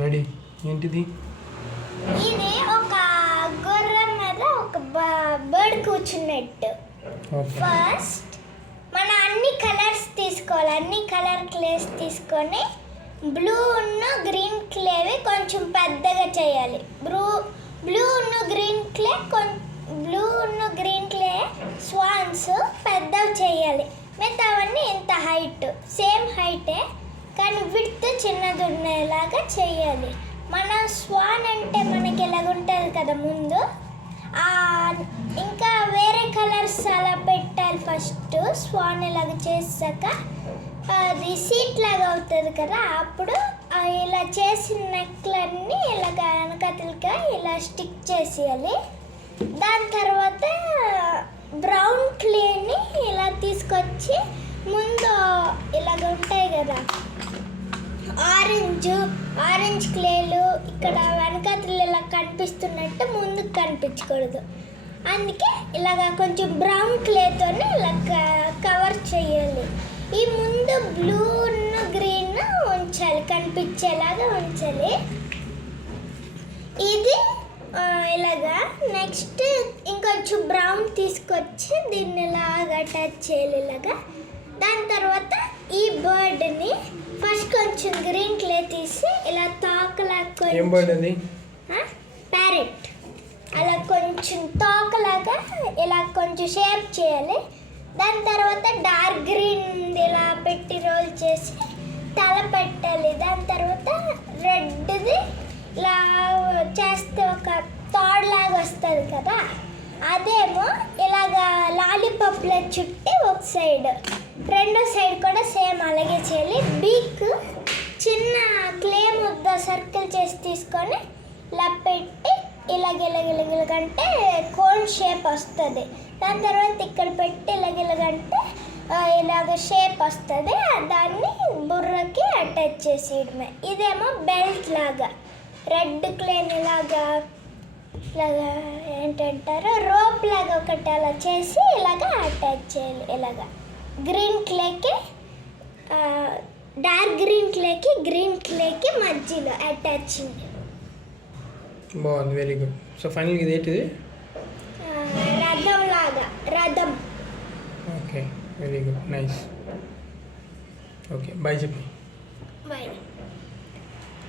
Ready. ఏంటిది? ఇది ఒక గుర్రం మీద ఒక బర్డ్ కూర్చున్నట్టు. ఫస్ట్ మనం అన్ని కలర్స్ తీసుకోవాలి. అన్ని కలర్ క్లేస్ తీసుకొని బ్లూ ఉన్న గ్రీన్ క్లేవి కొంచెం పెద్దగా చేయాలి. బ్లూ బ్లూ ఉన్న గ్రీన్ క్లే కొం బ్లూ ఉన్న గ్రీన్ క్లే స్వాన్స్ పెద్దవి చేయాలి. మిగతావన్నీ ఇంత హైట్. సేమ్ హైటే కానీ విడ్త్ చిన్నది ఉండేలాగా చేయాలి. మన స్వాన్ అంటే మనకి ఎలాగుంటుంది కదా ముందు? ఇంకా వేరే కలర్స్ అలా పెట్టాలి ఫస్ట్. స్వాన్ ఇలాగ చేసాక అది సీట్ లాగా అవుతుంది కదా అప్పుడు ఇలా చేసిన నెక్లన్నీ ఇలాగ వెనకతలుగా ఇలా స్టిక్ చేసేయాలి. దాని తర్వాత బ్రౌన్ క్లేని ఇలా తీసుకొచ్చి ముందు ఇలాగ ఉంటాయి కదా ఆరెంజ్ ఆరెంజ్ క్లేలు ఇక్కడ వెనకాతలు ఇలా కనిపిస్తున్నట్టు ముందుకు కనిపించకూడదు. అందుకే ఇలాగ కొంచెం బ్రౌన్ క్లేతోనే ఇలా కవర్ చేయాలి. ఈ ముందు బ్లూ గ్రీన్ ఉంచాలి కనిపించేలాగా ఉంచాలి. ఇది ఇలాగా నెక్స్ట్ ఇంకొంచెం బ్రౌన్ తీసుకొచ్చి దీన్ని ఇలాగా టచ్ చేయాలి ఇలాగా. దాని తర్వాత ఈ బర్డ్ని కొంచెం గ్రీన్ క్లే తీసి ఇలా తోకలాగా ఏం బర్డ్ అది ప్యారెట్. అలా కొంచెం తోకలాగా ఇలా కొంచెం షేప్ చేయాలి. దాని తర్వాత డార్క్ గ్రీన్ ఇలా పెట్టి రోల్ చేసి తల పెట్టాలి. దాని తర్వాత రెడ్ది ఇలా చేస్తే ఒక తాడ్ లాగా వస్తుంది కదా? అదేమో ఇలాగా లాలీపాప్లో చుట్టి ఒక సైడ్. రెండో సైడ్ కూడా సేమ్ అలాగే చేయాలి. బీక్ చిన్న క్లే ముద్ద సర్కిల్ చేసి తీసుకొని ఇలా పెట్టి ఇలాగిలగిలగిలగంటే ఇలాగ కోన్ షేప్ వస్తుంది. దాని తర్వాత ఇక్కడ పెట్టి ఇలాగిలగంటే ఇలాగ షేప్ వస్తుంది. దాన్ని బుర్రకి అటాచ్ చేసేయడమే. ఇదేమో బెల్ట్ లాగా రెడ్ క్లేన్ ఇలాగా ఇలాగా ఏంటంటారు రోప్ లాగా ఒకటి అలా చేసి ఇలాగా అటాచ్ చేయాలి ఇలాగా. గ్రీన్ క్లేకి డార్క్ గ్రీన్ క్లేకి గ్రీన్ క్లేకి మధ్యలో అటాచింగ్ బాగుంది వెరీ గుడ్ సో ఫైనల్గా ఇది? ఏంటిది రథం లాగా రథం. Okay very good nice okay bye చెప్పి. బయట